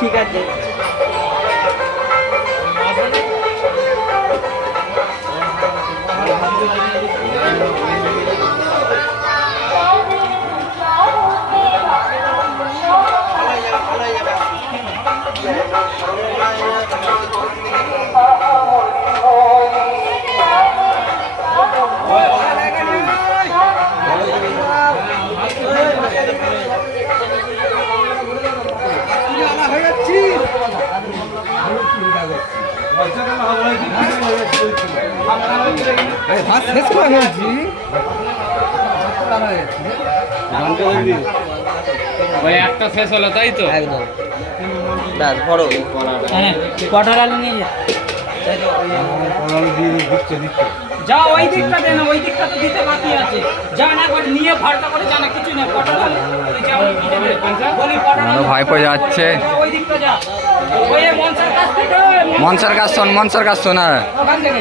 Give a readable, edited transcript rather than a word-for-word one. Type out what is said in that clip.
ঠিক আছে। ওই একটা শেষ হলো তাই তো একদম ব্যাস বড় কটার আলু নিয়ে যা ওই দিকটা দে না, ওই দিকটা তো দিতে বাকি আছে। যা না একবার নিয়ে ভাড়া করে জানা কিছু না কটার আলু বলি কটার আলু ভাইপো যাচ্ছে ওই দিকটা যা ওই মনসার কাছ থেকে মনসার কাজ শোন মনসার কাজ শোনা ওখান থেকে